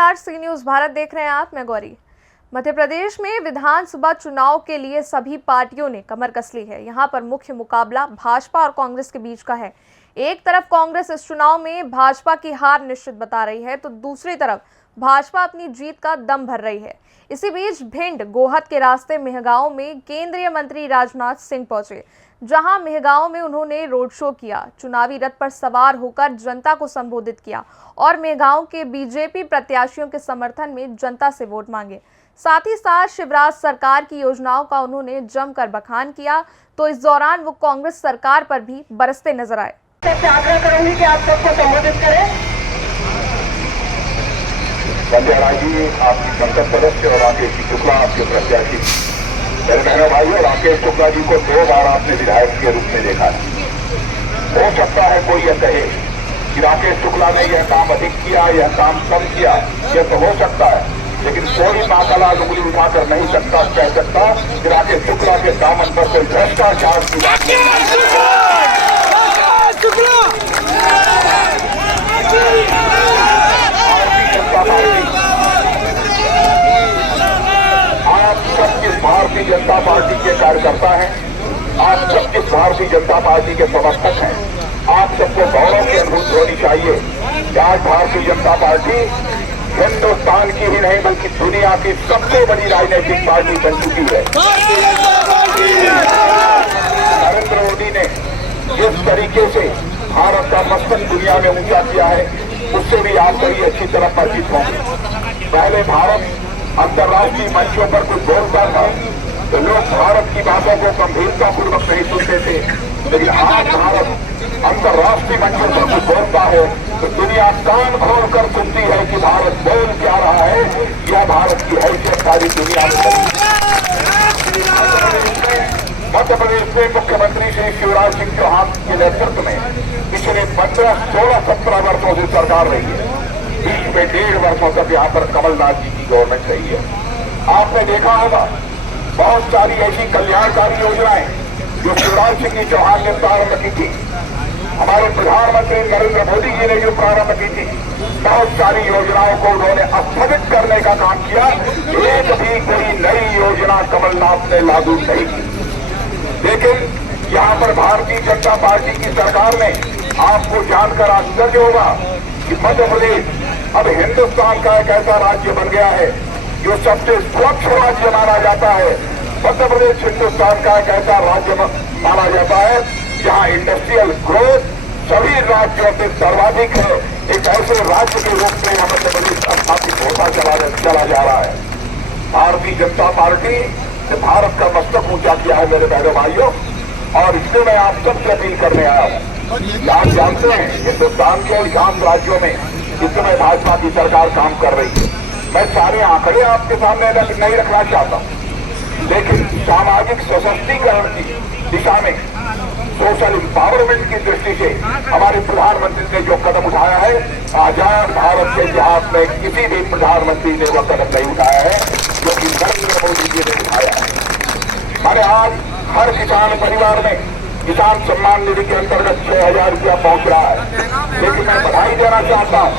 नमस्कार, सी न्यूज भारत देख रहे हैं आप। मैं गौरी। मध्य प्रदेश में विधानसभा चुनाव के लिए सभी पार्टियों ने कमर कस ली है। यहां पर मुख्य मुकाबला भाजपा और कांग्रेस के बीच का है। एक तरफ कांग्रेस इस चुनाव में भाजपा की हार निश्चित बता रही है, तो दूसरी तरफ भाजपा अपनी जीत का दम भर रही है। इसी बीच भिंड गोहद के रास्ते मेहगांव में केंद्रीय मंत्री राजनाथ सिंह पहुंचे, जहां मेहगांव में उन्होंने रोड शो किया, चुनावी रथ पर सवार होकर जनता को संबोधित किया और मेहगांव के बीजेपी प्रत्याशियों के समर्थन में जनता से वोट मांगे। साथ ही साथ शिवराज सरकार की योजनाओं का उन्होंने जमकर बखान किया। तो इस दौरान वो कांग्रेस सरकार पर भी बरसते नजर आए। आग्रह करूंगी कि आप सबको संबोधित करें। संजय राय जी आपकी संसद सदस्य और राकेश शुक्ला आपके प्रत्याशी। मेरे बहनों भाइयों, राकेश शुक्ला जी को 2 बार आपने विधायक के रूप में देखा है। हो सकता है कोई यह कहे कि राकेश शुक्ला ने यह काम अधिक किया, यह काम कम किया, यह तो हो सकता है, लेकिन कोई माताला उंगली उठाकर नहीं सकता कह सकता कि राकेश शुक्ला के दामन पर कोई भ्रष्टाचार की बात आप सब किस भारतीय जनता पार्टी के कार्यकर्ता हैं, आप सब किस भारतीय जनता पार्टी के समर्थक हैं, आप सबको गौरव की अनुभूति होनी चाहिए कि आज भारतीय जनता पार्टी हिंदुस्तान की ही नहीं बल्कि दुनिया की सबसे बड़ी राजनीतिक पार्टी बन चुकी है। नरेंद्र मोदी ने जिस तरीके से भारत का मस्तक दुनिया में ऊंचा किया है, उससे भी आप बड़ी अच्छी तरह परिचित होंगे। पहले भारत अंतर्राष्ट्रीय मंचों पर कुछ बोलता था तो लोग भारत की बातों को गंभीरता पूर्वक नहीं सुनते थे, लेकिन आज भारत अंतर्राष्ट्रीय मंचों पर कुछ बोलता है तो दुनिया कान खोल कर सुनती है कि भारत बोल क्या रहा है। यह भारत की हैसियत सारी दुनिया में। मध्य प्रदेश में मुख्यमंत्री श्री शिवराज सिंह चौहान के नेतृत्व में पिछले 15, 16, 17 वर्षों से सरकार रही है। बीच में 1.5 वर्षों तक यहाँ पर कमलनाथ जी की गवर्नमेंट रही है। आपने देखा होगा बहुत सारी ऐसी कल्याणकारी योजनाएं जो शिवराज सिंह चौहान ने प्रारंभ की थी, हमारे प्रधानमंत्री नरेंद्र मोदी जी ने जो प्रारंभ की थी, बहुत सारी योजनाओं को उन्होंने स्थगित करने का काम किया। एक भी कोई नई योजना कमलनाथ ने लागू नहीं की। लेकिन यहाँ पर भारतीय जनता पार्टी की सरकार ने, आपको जानकर आश्चर्य होगा कि मध्य प्रदेश अब हिंदुस्तान का एक ऐसा राज्य बन गया है जो सबसे स्वच्छ राज्य माना जाता है। मध्य प्रदेश हिंदुस्तान का एक ऐसा राज्य माना जाता है जहां इंडस्ट्रियल ग्रोथ सभी राज्यों से सर्वाधिक है। एक ऐसे राज्य के रूप में मध्य प्रदेश स्थापित होता चला जा रहा है। भारतीय जनता पार्टी ने भारत का मस्तक ऊंचा किया है मेरे बहनों भाइयों, और इसलिए मैं आप सबसे अपील करने आया हूँ। आप जानते हैं हिंदुस्तान के अधिकांश राज्यों में इस समय भाजपा की सरकार काम कर रही है। मैं सारे आंकड़े आपके सामने नहीं रखना चाहता, लेकिन सामाजिक सशक्तिकरण की दिशा में, सोशल एम्पावरमेंट की दृष्टि से हमारे प्रधानमंत्री ने जो कदम उठाया है, आजाद भारत के इतिहास में किसी भी प्रधानमंत्री ने वह कदम नहीं उठाया है जो कि नरेंद्र मोदी जी ने उठाया है। मैंने आज हर किसान परिवार में किसान सम्मान निधि के अंतर्गत 6,000 रुपया पहुंच रहा है। लेकिन मैं बधाई देना चाहता हूं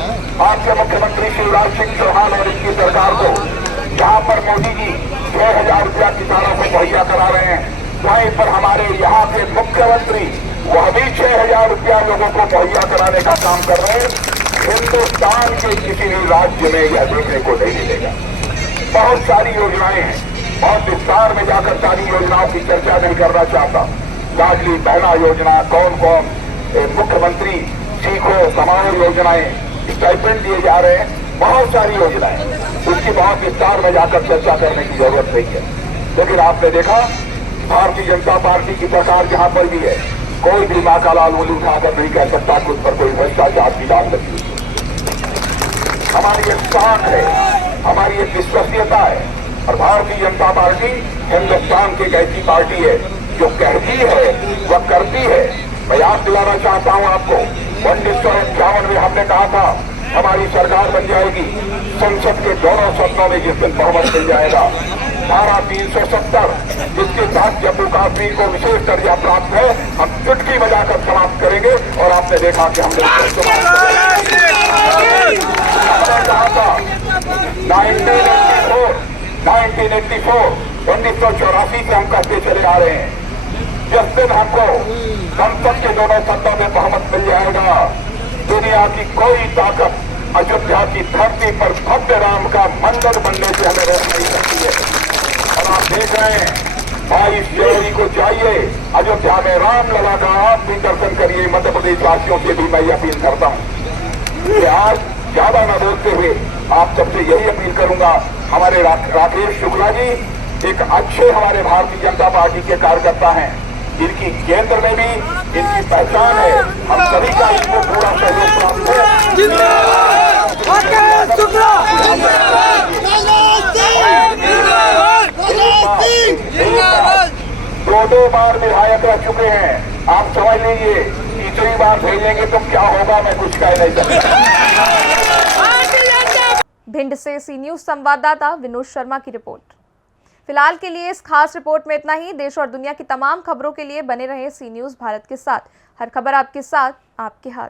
आपके मुख्यमंत्री शिवराज सिंह चौहान और इनकी सरकार को, जहां पर मोदी जी 6,000 रुपया किसानों को मुहैया करा रहे हैं, वहीं पर हमारे यहाँ के मुख्यमंत्री वह भी 6,000 रुपया लोगों को मुहैया कराने का काम कर रहे हैं। हिंदुस्तान के किसी भी राज्य में यह देखने को नहीं मिलेगा। बहुत सारी योजनाएं हैं, बहुत विस्तार में जाकर सारी योजनाओं की चर्चा नहीं करना चाहता। लाडली बहना योजना, कौन कौन मुख्यमंत्री सीखो समाओ योजनाएं, स्टाइपेंड दिए जा रहे हैं, बहुत सारी योजनाएं, उसकी बहुत विस्तार में जाकर चर्चा करने की जरूरत नहीं है। लेकिन आपने देखा भारतीय जनता पार्टी की सरकार जहां पर भी है, कोई भी माँ का लाल उंगली उठाकर नहीं कह सकता कि उस पर कोई भ्रष्टाचार की दाग लगी हुई है। हमारी एक साख है, हमारी एक विश्वसनीयता है, और भारतीय जनता पार्टी हिंदुस्तान की एक ऐसी पार्टी है जो कहती है वह करती है। मैं याद दिलाना चाहता हूं आपको, 1951 में हमने कहा था हमारी सरकार बन जाएगी, संसद के दोनों सदनों में जिस दिन बहुमत मिल जाएगा। धारा 370 जिसके तहत जम्मू कश्मीर को विशेष दर्जा प्राप्त है, हम चुटकी बजाकर समाप्त करेंगे, और आपने देखा कि हमने कहा था 1984 से हम कहते चले आ रहे हैं, जिस दिन हमको संसद के दोनों सदनों में बहुमत मिल जाएगा, दुनिया की कोई ताकत अयोध्या की धरती पर भव्य राम का मंदिर बनने से हमें रोक नहीं सकती है। और आप देख रहे हैं, 22 जनवरी को जाइए अयोध्या में रामलला का आप भी दर्शन करिए। मध्य प्रदेश वासियों से भी मैं अपील करता हूं कि आज ज्यादा न बोलते हुए आप सबसे यही अपील करूंगा, हमारे राकेश शुक्ला जी एक अच्छे हमारे भारतीय जनता पार्टी के कार्यकर्ता हैं, इनकी केंद्र में भी इनकी पहचान है, हम सभी का इनको पूरा सहयोग प्राप्त है। दो बार विधायक रह चुके हैं, आप समझ लीजिए तीसरी बार भेजेंगे तो क्या होगा, मैं कुछ कह नहीं सकता। भिंड से सी न्यूज संवाददाता विनोद शर्मा की रिपोर्ट। फिलहाल के लिए इस खास रिपोर्ट में इतना ही। देश और दुनिया की तमाम खबरों के लिए बने रहे सी न्यूज भारत के साथ। हर खबर आपके साथ, आपके हाथ।